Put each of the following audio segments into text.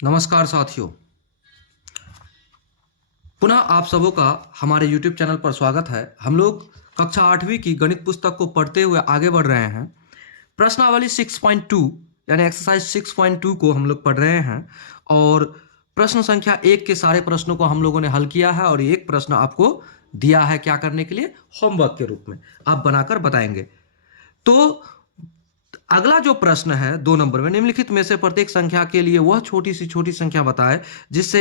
नमस्कार साथियों, पुनः आप सबों का हमारे YouTube चैनल पर स्वागत है। हम लोग कक्षा 8वीं की गणित पुस्तक को पढ़ते हुए आगे बढ़ रहे हैं। प्रश्नावली 6.2 यानी एक्सरसाइज 6.2 को हम लोग पढ़ रहे हैं और प्रश्न संख्या 1 के सारे प्रश्नों को हम लोगों ने हल किया है और एक प्रश्न आपको दिया है क्या करने के लिए, होमवर्क के रूप में आप बनाकर बताएंगे। तो अगला जो प्रश्न है 2 नंबर में, निम्नलिखित में से प्रत्येक संख्या के लिए वह छोटी सी छोटी संख्या बताए जिससे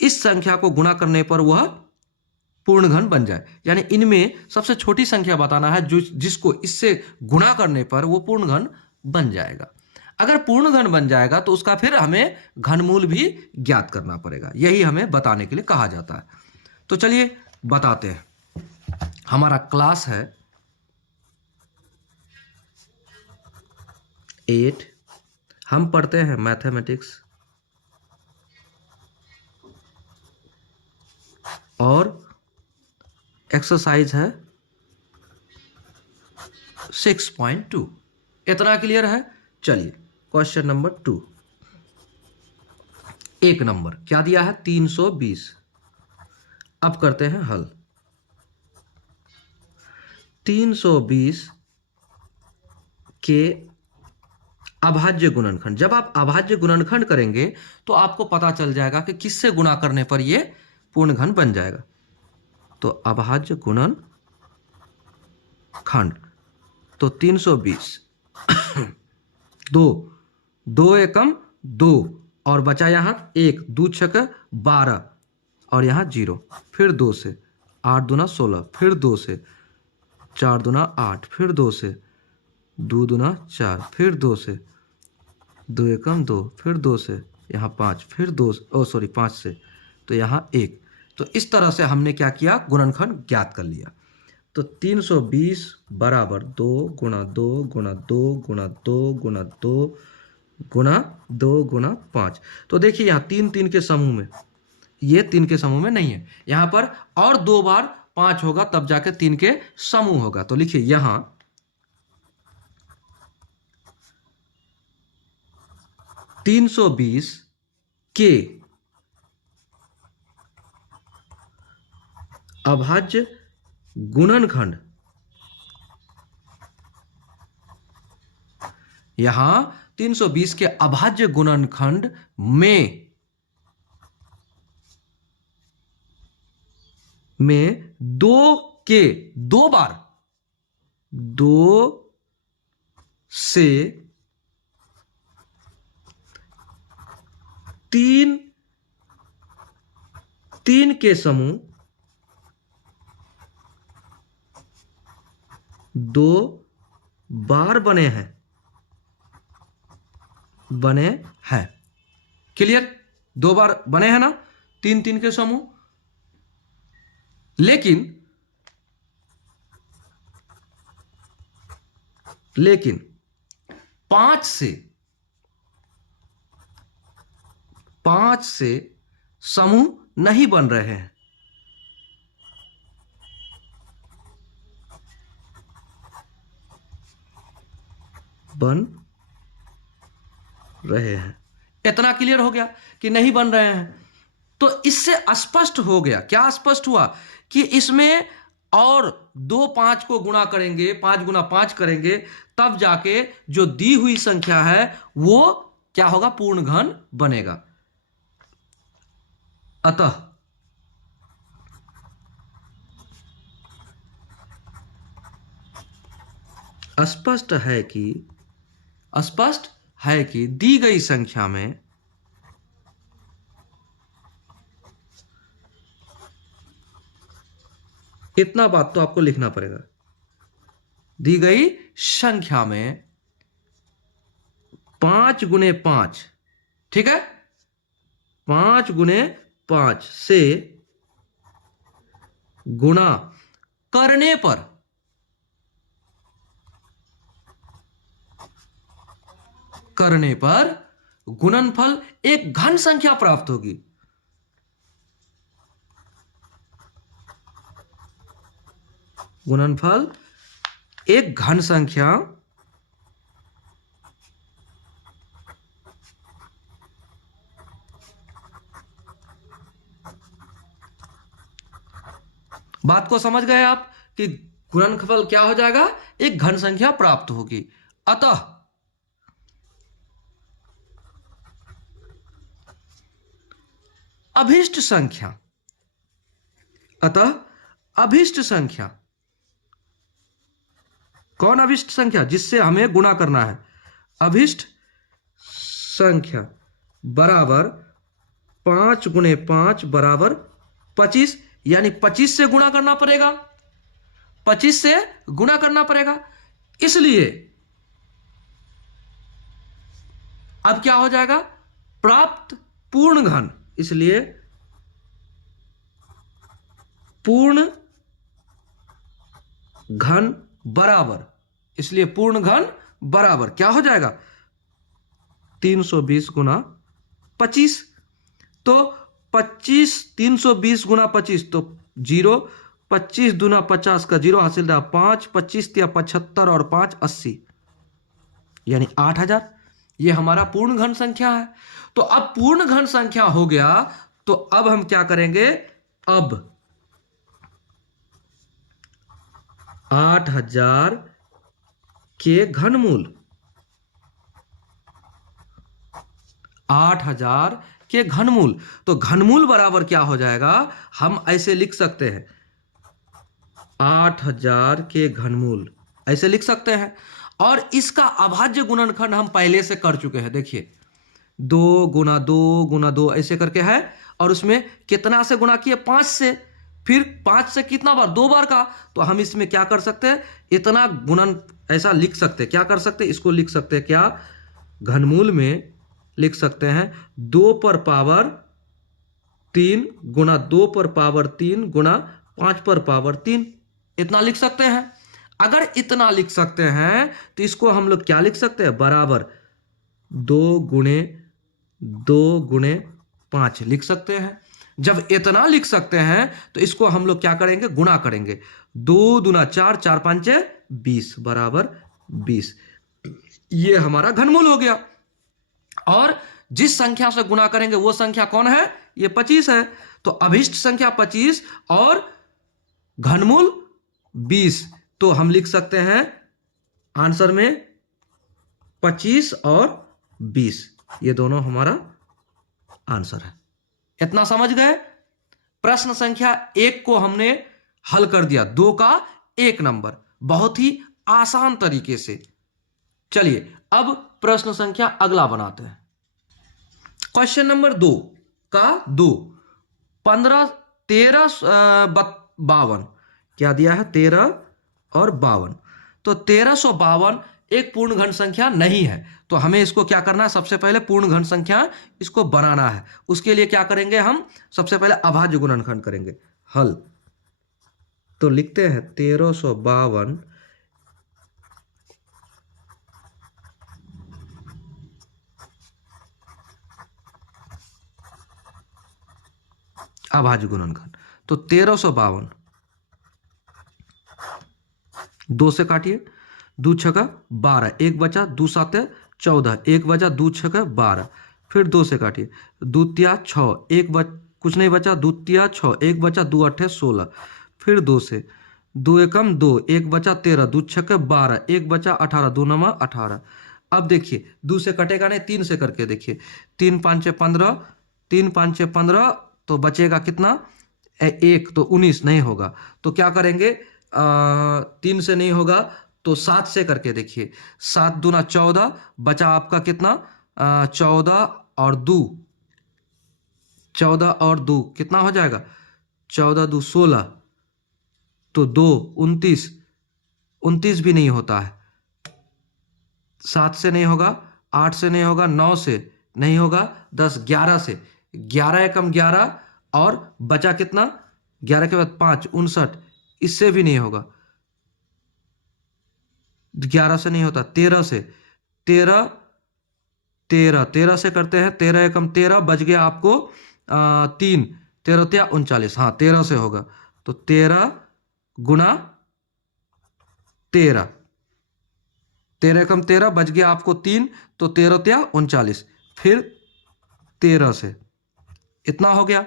इस संख्या को गुणा करने पर वह पूर्ण घन बन जाए। यानी इनमें सबसे छोटी संख्या बताना है जो जिसको इससे गुणा करने पर वो पूर्ण घन बन जाएगा। अगर पूर्ण घन बन जाएगा तो उसका फिर हमें घनमूल भी ज्ञात करना पड़ेगा। यही हमें बताने के लिए कहा जाता है। तो चलिए बताते हैं। हमारा क्लास है 8। हम पढ़ते हैं मैथमेटिक्स और एक्सरसाइज है 6.2। इतना क्लियर है। चलिए क्वेश्चन नंबर 2, 1 नंबर क्या दिया है 320। अब करते हैं हल। 320 के अभाज्य गुणनखंड। जब आप अभाज्य गुणनखंड करेंगे तो आपको पता चल जाएगा कि किससे गुणा करने पर यह पूर्ण घन बन जाएगा। तो अभाज्य गुणनखंड तो 320 दो एकम 2 और बचा यहां 1, 2 छक 12 और यहां 0, फिर 2 से 8 दूना 16, फिर 2 से 4 दूना 8, फिर 2 से 2 दूना 4, फिर 2 से 2 एकम 2, फिर 2 से यहाँ 5, फिर 5 से तो यहाँ 1। तो इस तरह से हमने क्या किया, गुणनखंड ज्ञात कर लिया। तो 320 बराबर 2 गुणा 2 गुणा 2 गुणा 2 गुणा 2 गुणा 2 गुणा 5। तो देखिए यहाँ 3 3 के समूह में, ये 3 के समूह में नहीं है, यहाँ पर और 2 बार 5 होगा तब जाके 3 के समूह होगा। तो लिखिए यहां 320 के अभाज्य गुणनखंड, यहां 320 के अभाज्य गुणनखंड में 2 के 2 बार 2 से 3 3 के समूह 2 बार बने हैं। क्लियर? 2 बार बने हैं ना 3 3 के समूह। लेकिन 5 से समूह नहीं बन रहे हैं। इतना क्लियर हो गया कि नहीं बन रहे हैं। तो इससे स्पष्ट हो गया, क्या स्पष्ट हुआ कि इसमें और 2 5 को गुणा करेंगे, 5 गुना 5 करेंगे तब जाके जो दी हुई संख्या है वो क्या होगा, पूर्ण घन बनेगा। अतः स्पष्ट है कि दी गई संख्या में इतना बात तो आपको लिखना पड़ेगा। दी गई संख्या में 5 गुने 5, ठीक है, 5 गुने 5 से गुणा करने पर गुणनफल एक घन संख्या प्राप्त होगी। गुणनफल एक घन संख्या बात को समझ गए आप कि गुणनफल क्या हो जाएगा, एक घन संख्या प्राप्त होगी। अतः अभिष्ट संख्या, अतः अभिष्ट संख्या, कौन अभिष्ट संख्या, जिससे हमें गुणा करना है, अभिष्ट संख्या बराबर 5 गुणे 5 बराबर 25, यानी 25 से गुणा करना पड़ेगा, 25 से गुणा करना पड़ेगा। इसलिए अब क्या हो जाएगा, प्राप्त पूर्ण घन, इसलिए पूर्ण घन बराबर, इसलिए पूर्ण घन बराबर क्या हो जाएगा, 320 गुना 25। तो 25 320 गुना 25 तो 0, 25 दूना 50 का 0 हासिल रहा 5, 25 या 75 और 5 80, यानी 8000। ये हमारा पूर्ण घन संख्या है। तो अब पूर्ण घन संख्या हो गया, तो अब हम क्या करेंगे, अब 8000 के घनमूल, 8000 के घनमूल, तो घनमूल बराबर क्या हो जाएगा, हम ऐसे लिख सकते हैं 8000 के घनमूल, ऐसे लिख सकते हैं। और इसका अभाज्य गुणनखंड हम पहले से कर चुके हैं, देखिए 2 गुना 2 गुना 2 ऐसे करके है, और उसमें कितना से गुणा किए, 5 से, फिर 5 से कितना बार, 2 बार का। तो हम इसमें क्या कर सकते हैं, इतना गुणन ऐसा लिख सकते हैं, क्या कर सकते हैं, इसको लिख सकते हैं क्या, घनमूल में लिख सकते हैं 2 पर पावर 3 गुना 2 पर पावर 3 गुना 5 पर पावर 3, इतना लिख सकते हैं। अगर इतना लिख सकते हैं तो इसको हम लोग क्या लिख सकते हैं, बराबर 2 गुणे 5 लिख सकते हैं। जब इतना लिख सकते हैं तो इसको हम लोग क्या करेंगे, गुणा करेंगे, 2 दूना 4, 4 5 20 बराबर 20, ये हमारा घनमूल हो गया। और जिस संख्या से गुणा करेंगे वो संख्या कौन है, ये 25 है। तो अभिष्ट संख्या 25 और घनमूल 20, तो हम लिख सकते हैं आंसर में 25 और 20, ये दोनों हमारा आंसर है। इतना समझ गए। प्रश्न संख्या 1 को हमने हल कर दिया, 2 का 1 नंबर, बहुत ही आसान तरीके से। चलिए अब प्रश्न संख्या अगला बनाते हैं। क्वेश्चन नंबर 2 का 2, 15 13 52, क्या दिया है, 13 और 52। तो 1352 एक पूर्ण घन संख्या नहीं है, तो हमें इसको क्या करना है, सबसे पहले पूर्ण घन संख्या इसको बनाना है। उसके लिए क्या करेंगे, हम सबसे पहले अभाज्य गुणनखंड करेंगे, हल। तो लिखते हैं 1352 अभाज्य गुणनखंड। तो 1352 2 से काटिए, 2 छका 12, 1 बचा, 2 साते 14, 1 बचा, 2 छका 12, फिर 2 से काटिए, 2 तिया 6, 1 कुछ नहीं बचा, 2 तिया 6, 1 बचा, 2 अट्ठे 16, फिर 2 से, 2 एकम 2, 1 बचा 13, 2 छक्के 12, 1 बचा 18, 2 नमा 18। अब देखिए 2 से कटेगा नहीं, 3 से करके देखिए, 3 5 15, 3 5 15, तो बचेगा कितना, 1, तो 19 नहीं होगा। तो क्या करेंगे, 3 से नहीं होगा तो 7 से करके देखिए, 7 दूना 14, बचा आपका कितना, 14 और 2, 14 और 2 कितना हो जाएगा, 14 2 16, तो 2 29, 29 भी नहीं होता है, 7 से नहीं होगा, 8 से नहीं होगा, 9 से नहीं होगा, 10 11 से, 11 एकम 11, और बचा कितना, 11 के बाद 5 59, इससे भी नहीं होगा, 11 से नहीं होता, 13 से, 13 13 13 से करते हैं, 13 एकम 13, बच गया आपको 3, 13 त्या 39, हाँ 13 से होगा। तो 13 गुना 13, 13 एकम 13, बच गया आपको 3, तो 13 त्या 39, फिर 13 से, इतना हो गया।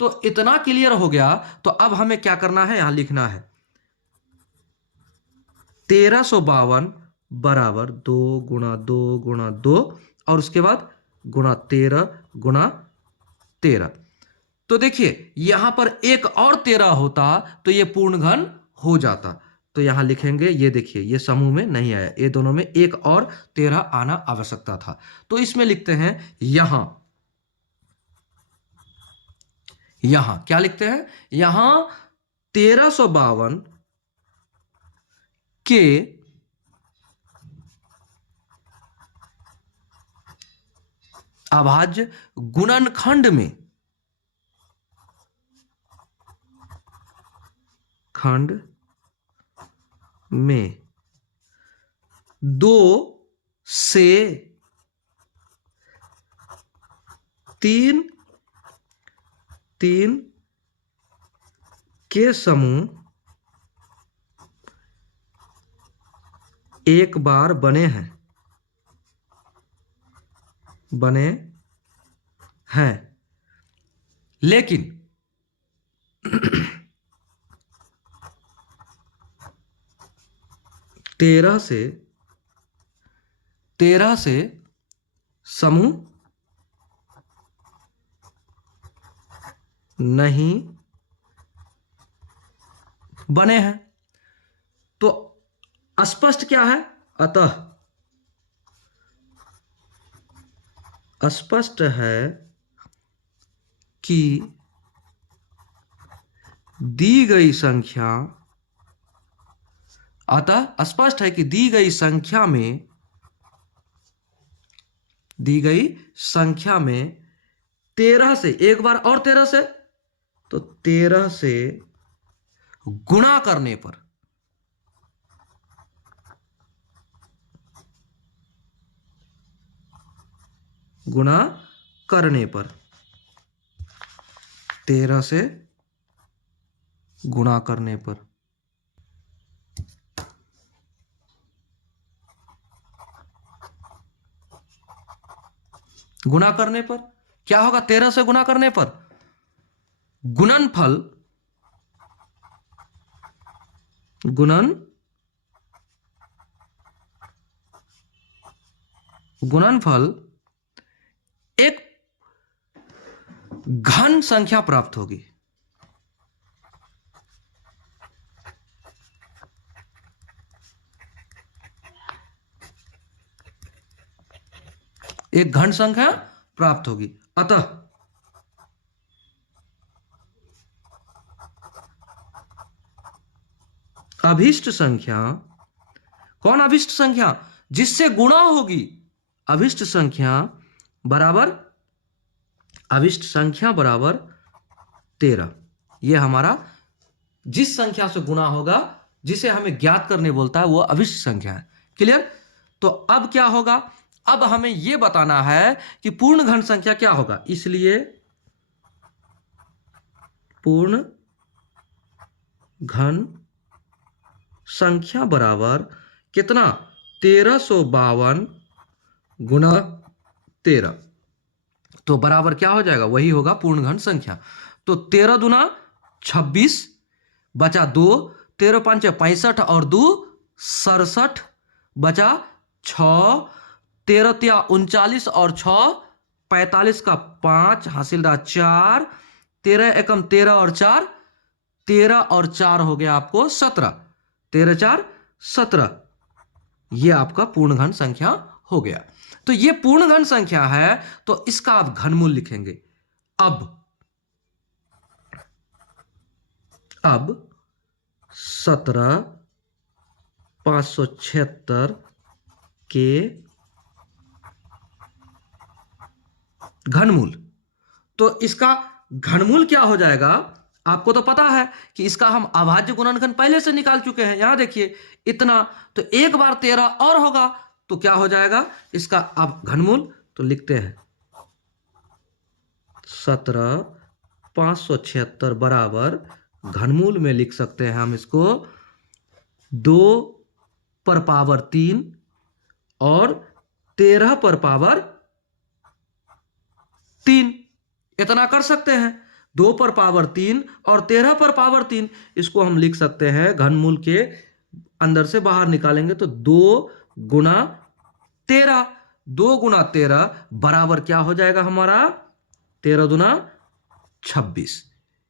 तो इतना क्लियर हो गया। तो अब हमें क्या करना है, यहां लिखना है 1352 बराबर 2 गुणा 2 गुणा 2 और उसके बाद गुणा 13 गुणा 13। तो देखिए यहां पर एक और 13 होता तो ये पूर्ण घन हो जाता। तो यहां लिखेंगे, ये देखिए ये समूह में नहीं आया, ये दोनों में एक और 13 आना आवश्यकता था। तो इसमें लिखते हैं यहां क्या लिखते हैं, यहां 1352 के अभाज्य गुणनखंड में 2 से 3 के समूह एक बार बने हैं लेकिन 13 से समूह नहीं बने हैं। तो स्पष्ट क्या है, अतः स्पष्ट है कि दी गई संख्या में 13 से एक बार और 13 से, तो 13 से गुणा करने पर गुणा करने पर 13 से गुणा करने पर क्या होगा, 13 से गुणा करने पर गुणनफल एक घन संख्या प्राप्त होगी। एक घन संख्या प्राप्त होगी। अतः अभिष्ट संख्या, कौन अभिष्ट संख्या, जिससे गुणा होगी, अभिष्ट संख्या बराबर 13। यह हमारा जिस संख्या से गुणा होगा, जिसे हमें ज्ञात करने बोलता है, वो अभिष्ट संख्या है। क्लियर। तो अब क्या होगा, अब हमें यह बताना है कि पूर्ण घन संख्या क्या होगा। इसलिए पूर्ण घन संख्या बराबर कितना, 1352 गुणा 13। तो बराबर क्या हो जाएगा, वही होगा पूर्ण घन संख्या। तो 13 दूना 26 बचा 2, 13 5 65 और 2 67 बचा 6, 13 3 39 और 6 45 का 5 हासिल रहा 4, 13 एकम 13 और 4 13 और 4 हो गया आपको 17, 13 4 17। ये आपका पूर्ण घन संख्या हो गया। तो ये पूर्ण घन संख्या है, तो इसका आप घनमूल लिखेंगे। अब 17,576 के घनमूल। तो इसका घनमूल क्या हो जाएगा, आपको तो पता है कि इसका हम अभाज्य गुणनखंड पहले से निकाल चुके हैं। यहां देखिए इतना, तो एक बार 13 और होगा तो क्या हो जाएगा इसका अब घनमूल। तो लिखते हैं 17,576 बराबर घनमूल में लिख सकते हैं हम इसको 2 पर पावर 3 और 13 पर पावर 3। इतना कर सकते हैं। 2 पर पावर 3 और 13 पर पावर 3। इसको हम लिख सकते हैं घनमूल के अंदर से बाहर निकालेंगे तो 2 गुना 13, 2 गुना 13 बराबर क्या हो जाएगा हमारा 13 दुना 26।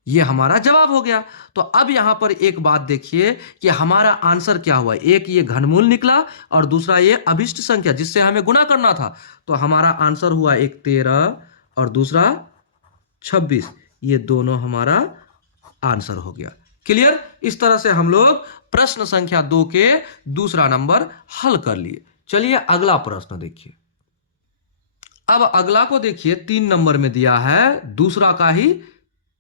ये हमारा जवाब हो गया। तो अब यहां पर एक बात देखिए कि हमारा आंसर क्या हुआ, एक ये घनमूल निकला और दूसरा ये अभिष्ट संख्या जिससे हमें गुना करना था। तो हमारा आंसर हुआ एक 13 और दूसरा 26। ये दोनों हमारा आंसर हो गया। क्लियर? इस तरह से हम लोग प्रश्न संख्या 2 के दूसरा नंबर हल कर लिए। चलिए अगला प्रश्न देखिए। अब अगला को देखिए 3 नंबर में दिया है, दूसरा का ही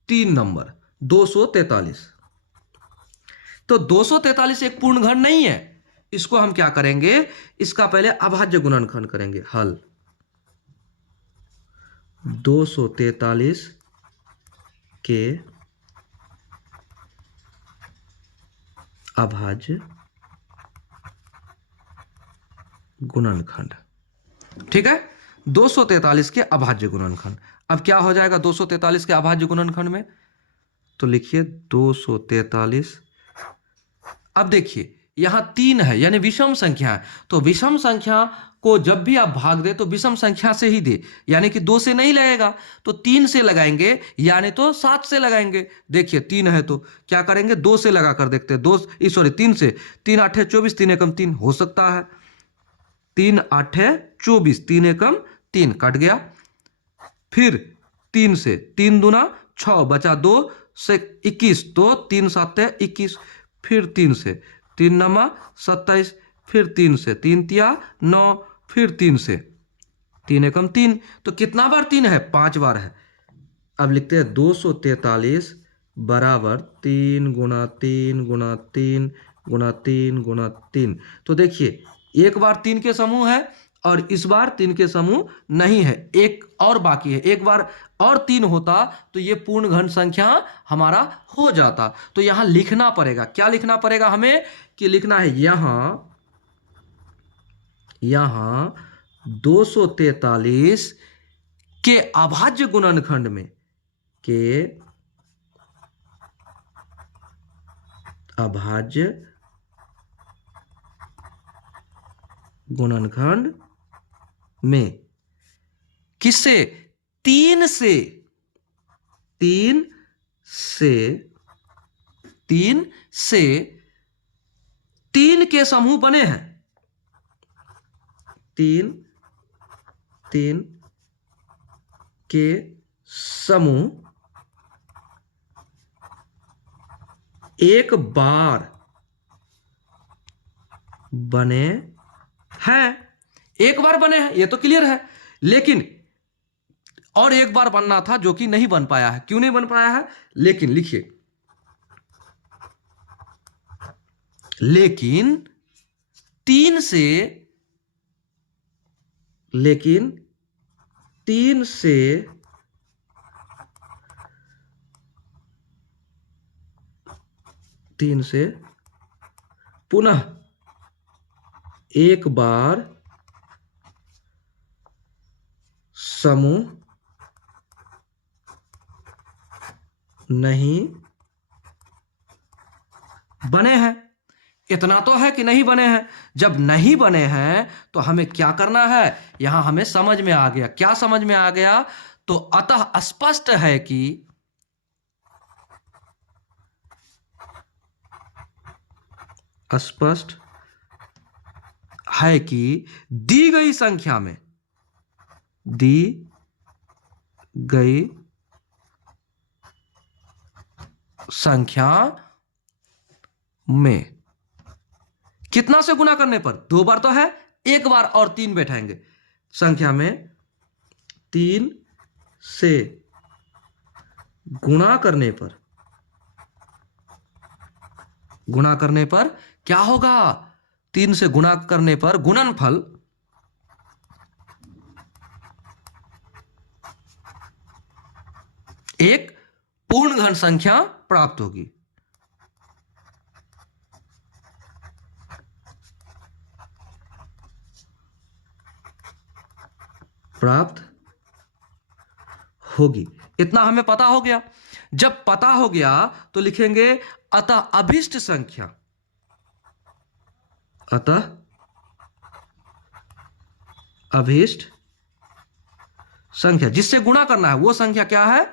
3 नंबर 243। तो 243 एक पूर्ण घन नहीं है। इसको हम क्या करेंगे, इसका पहले अभाज्य गुणनखंड करेंगे। हल 243 के अभाज्य गुणनखंड। ठीक है, 243 के अभाज्य गुणनखंड। अब क्या हो जाएगा 243 के अभाज्य गुणनखंड में, तो लिखिए 243। अब देखिए यहां 3 है यानी विषम संख्या है, तो विषम संख्या को जब भी आप भाग दे तो विषम संख्या से ही दे, यानी कि 2 से नहीं लगेगा तो 3 से लगाएंगे, यानी तो 7 से लगाएंगे। देखिए 3 है तो क्या करेंगे, 2 से लगा कर देखते हैं। 3 से, 3 8 24, 3 एकम 3 हो सकता है। 3 8 24, 3 एकम 3 कट गया। फिर 3 से, 3 दूना 6 बचा 2 से 21, तो 3 7 21। फिर 3 से, 3 नमा 27, फिर 3 से, 3 तिया 9, फिर 3 से, 3 एकम 3। तो कितना बार 3 है, 5 बार है। अब लिखते हैं 243 बराबर 3 गुना 3 गुना 3 गुना 3 गुना 3। तो देखिए एक बार 3 के समूह है और इस बार 3 के समूह नहीं है, एक और बाकी है। एक बार और 3 होता तो ये पूर्ण घन संख्या हमारा हो जाता। तो यहां लिखना पड़ेगा, क्या लिखना पड़ेगा हमें, कि लिखना है यहां 243 के अभाज्य गुणनखंड में, के अभाज्य गुणनखंड में किससे, 3 से, 3 से, 3 से 3 के समूह बने हैं। 3 3 के समूह एक बार बने हैं, एक बार बने हैं, ये तो क्लियर है। लेकिन और एक बार बनना था जो कि नहीं बन पाया है। क्यों नहीं बन पाया है, लेकिन लिखिए, लेकिन 3 से, लेकिन 3 से पुनः एक बार समूह नहीं बने हैं। इतना तो है कि नहीं बने हैं। जब नहीं बने हैं तो हमें क्या करना है, यहां हमें समझ में आ गया। क्या समझ में आ गया, तो अतः स्पष्ट है कि दी गई संख्या में, दी गई संख्या में कितना से गुना करने पर, 2 बार तो है, एक बार और 3 बैठाएंगे। संख्या में 3 से गुणा करने पर क्या होगा, 3 से गुणा करने पर गुणनफल एक पूर्ण घन संख्या प्राप्त होगी। प्राप्त होगी। इतना हमें पता हो गया। जब पता हो गया तो लिखेंगे अतः अभिष्ट संख्या, अतः अभिष्ट संख्या जिससे गुणा करना है वो संख्या क्या है,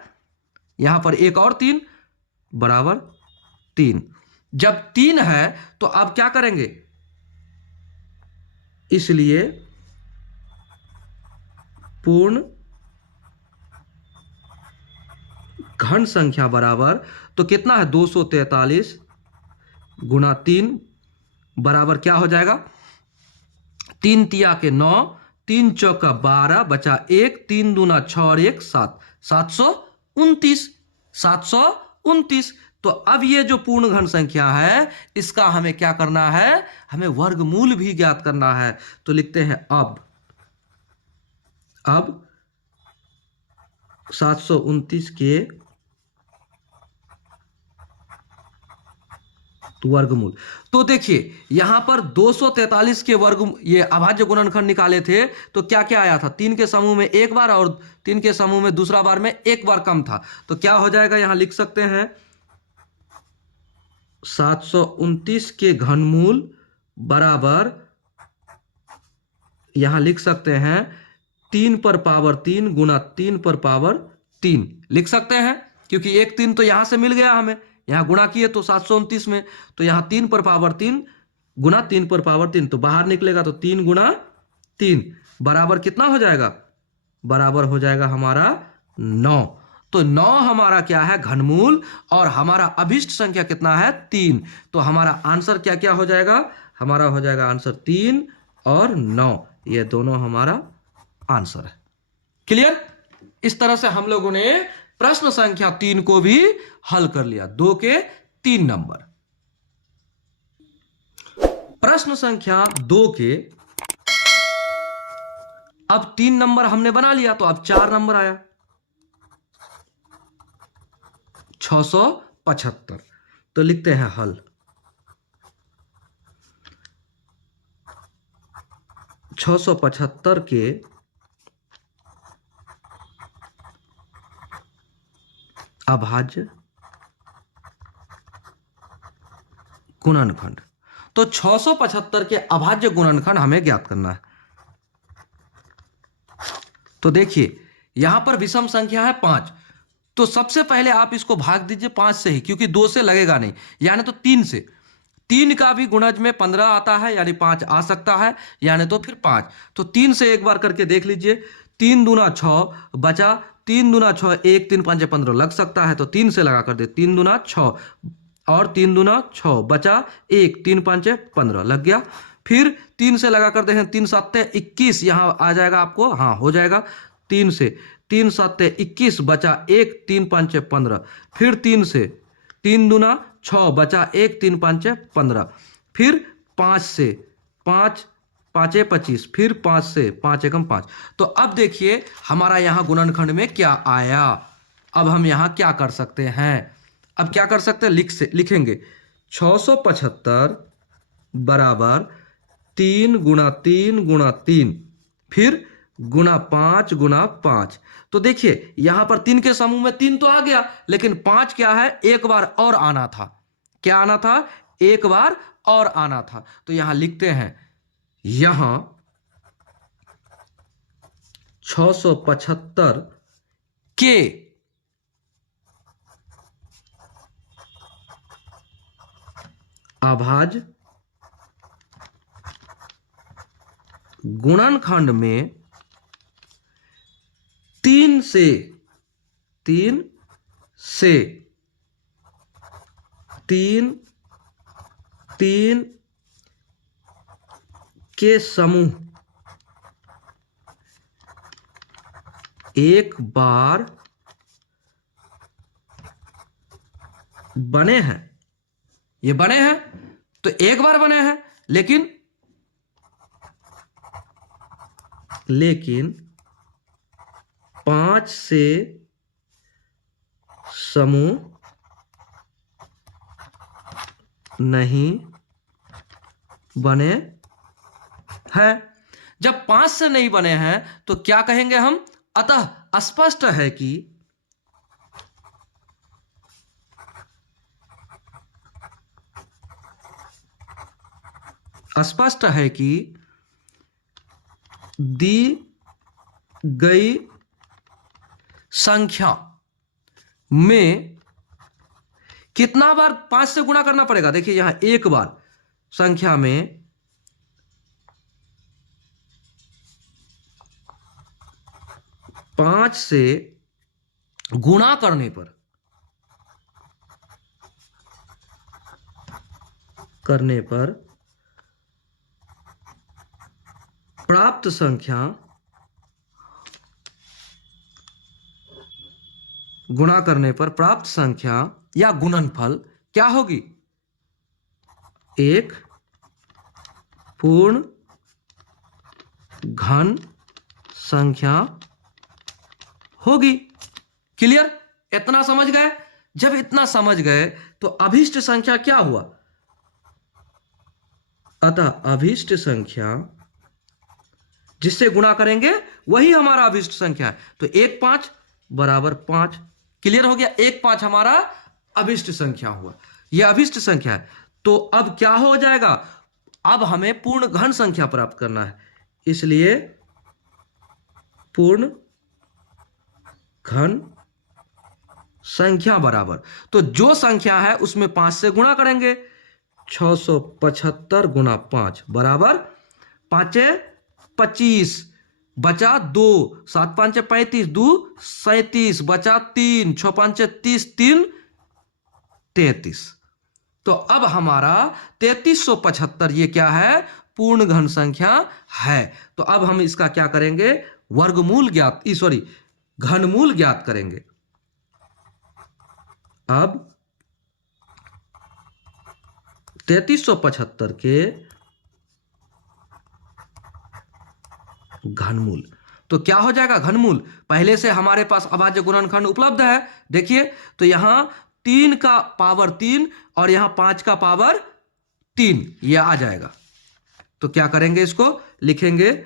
यहां पर 1 और 3 बराबर 3। जब 3 है तो अब क्या करेंगे, इसलिए पूर्ण घन संख्या बराबर, तो कितना है 243 गुणा 3 बराबर क्या हो जाएगा, 3 तिया के 9, 3 चौका 12 बचा 1, 3 दूना 6 और 1 7, 729, 729। तो अब ये जो पूर्ण घन संख्या है इसका हमें क्या करना है, हमें वर्गमूल भी ज्ञात करना है। तो लिखते हैं अब 729 के वर्गमूल। तो देखिए यहां पर 243 के वर्ग, ये अभाज्य गुणनखंड निकाले थे तो क्या क्या आया था, 3 के समूह में एक बार और 3 के समूह में दूसरा बार में एक बार कम था। तो क्या हो जाएगा, यहां लिख सकते हैं 729 के घनमूल बराबर, यहां लिख सकते हैं 3 पर पावर 3 गुना 3 पर पावर 3 लिख सकते हैं, क्योंकि एक 3 तो यहां से मिल गया हमें, यहां गुणा किए तो 729 में, तो यहां 3 पर पावर 3 गुना 3 पर पावर 3, तो बाहर निकलेगा तो 3 गुना 3 बराबर कितना हो जाएगा, बराबर हो जाएगा हमारा 9। तो 9 हमारा क्या है घनमूल, और हमारा अभिष्ट संख्या कितना है 3। तो हमारा आंसर क्या क्या हो जाएगा, हमारा हो जाएगा आंसर 3 और 9, ये दोनों हमारा आंसर है। क्लियर। इस तरह से हम लोगों ने प्रश्न संख्या 3 को भी हल कर लिया, 2 के 3 नंबर। प्रश्न संख्या 2 के अब 3 नंबर हमने बना लिया, तो अब 4 नंबर आया 675। तो लिखते हैं हल। 675 के अभाज्य गुणनखंड। तो 675 के अभाज्य गुणनखंड हमें ज्ञात करना है। तो देखिए यहां पर विषम संख्या है 5, तो सबसे पहले आप इसको भाग दीजिए 5 से ही, क्योंकि 2 से लगेगा नहीं, यानी तो 3 से। 3 का भी गुणज में 15 आता है, यानी 5 आ सकता है, यानी तो फिर 5। तो 3 से एक बार करके देख लीजिए, 3 दूना 6 बचा, 3 दूना 6 1, 3 5 15 लग सकता है, तो 3 से लगा कर दे, 3 दूना 6 और 3 दूना 6 बचा 1, 3 5 15 लग गया। फिर 3 से लगा कर दे हैं, 3 7 21 यहां आ जाएगा आपको, हाँ हो जाएगा 3 से, 3 7 21 बचा 1, 3 5 15। फिर 3 से, 3 दूना 6 बचा 1, 3 5 15। फिर 5 से, 5 5 25, फिर 5 से, 5 एकम 5। तो अब देखिए हमारा यहां गुणनखंड में क्या आया। अब हम यहां क्या कर सकते हैं, अब क्या कर सकते हैं, लिखेंगे 675 बराबर 3 गुणा 3 गुणा 3 फिर गुणा 5 गुणा 5। तो देखिए यहां पर 3 के समूह में 3 तो आ गया, लेकिन 5 क्या है, एक बार और आना था। क्या आना था, एक बार और आना था। तो यहां लिखते हैं, यहां 675 के अभाज्य गुणनखंड में 3 से 3 के समूह एक बार बने हैं, ये बने हैं तो एक बार बने हैं, लेकिन 5 से समूह नहीं बने हैं। जब 5 से नहीं बने हैं तो क्या कहेंगे हम, अतः स्पष्ट है कि स्पष्ट है कि दी गई संख्या में कितना बार 5 से गुणा करना पड़ेगा। देखिए यहां एक बार संख्या में 5 से गुणा करने पर प्राप्त संख्या गुणा करने पर प्राप्त संख्या या गुणनफल क्या होगी, एक पूर्ण घन संख्या होगी। क्लियर, इतना समझ गए। जब इतना समझ गए तो अभिष्ट संख्या क्या हुआ, अतः अभिष्ट संख्या जिससे गुणा करेंगे वही हमारा अभिष्ट संख्या है। तो 1 5 बराबर 5। क्लियर हो गया, 1 5 हमारा अभिष्ट संख्या हुआ, यह अभिष्ट संख्या है। तो अब क्या हो जाएगा, अब हमें पूर्ण घन संख्या प्राप्त करना है, इसलिए पूर्ण घन संख्या बराबर, तो जो संख्या है उसमें 5 से गुणा करेंगे, 675 गुणा 5 बराबर 5 25 बचा 2, 7 5 35, 2 37 बचा 3, 6 5 30, 3 33। तो अब हमारा 3375 ये क्या है, पूर्ण घन संख्या है। तो अब हम इसका क्या करेंगे, वर्गमूल ज्ञात, सॉरी घनमूल ज्ञात करेंगे। अब 3375 के घनमूल, तो क्या हो जाएगा घनमूल, पहले से हमारे पास अभाज्य गुणनखंड उपलब्ध है। देखिए तो यहां 3 का पावर 3 और यहां 5 का पावर 3 ये आ जाएगा। तो क्या करेंगे, इसको लिखेंगे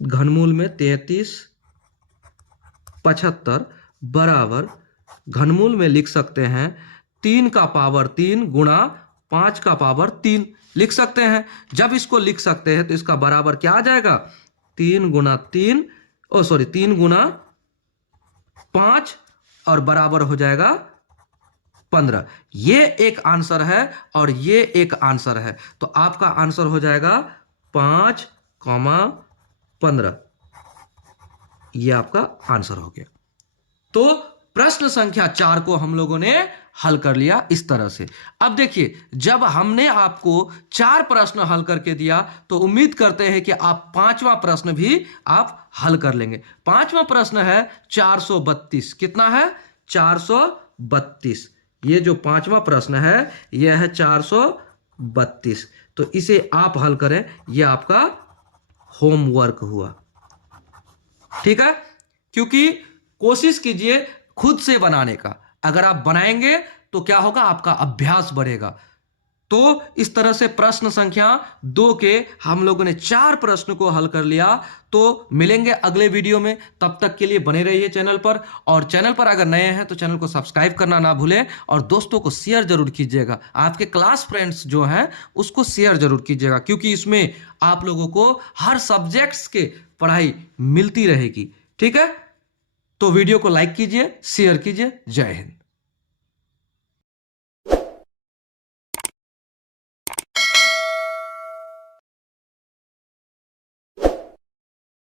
घनमूल में 3375 बराबर, घनमूल में लिख सकते हैं 3 का पावर 3 गुणा 5 का पावर 3 लिख सकते हैं। जब इसको लिख सकते हैं तो इसका बराबर क्या आ जाएगा, 3 गुणा 3 3 गुणा 5 और बराबर हो जाएगा 15। ये एक आंसर है और ये एक आंसर है, तो आपका आंसर हो जाएगा 5,15। ये आपका आंसर हो गया। तो प्रश्न संख्या 4 को हम लोगों ने हल कर लिया इस तरह से। अब देखिए जब हमने आपको 4 प्रश्न हल करके दिया तो उम्मीद करते हैं कि आप 5वां प्रश्न भी आप हल कर लेंगे। 5वां प्रश्न है 432। कितना है, 432। ये जो 5वां प्रश्न है यह है 432। तो इसे आप हल करें, यह आपका होमवर्क हुआ। ठीक है, क्योंकि कोशिश कीजिए खुद से बनाने का, अगर आप बनाएंगे तो क्या होगा, आपका अभ्यास बढ़ेगा। तो इस तरह से प्रश्न संख्या 2 के हम लोगों ने 4 प्रश्न को हल कर लिया। तो मिलेंगे अगले वीडियो में, तब तक के लिए बने रहिए चैनल पर। और चैनल पर अगर नए हैं तो चैनल को सब्सक्राइब करना ना भूलें और दोस्तों को शेयर जरूर कीजिएगा। आपके क्लास फ्रेंड्स जो हैं उसको शेयर जरूर कीजिएगा, क्योंकि इसमें आप लोगों को हर सब्जेक्ट्स के पढ़ाई मिलती रहेगी। ठीक है, तो वीडियो को लाइक कीजिए, शेयर कीजिए। जय हिंद।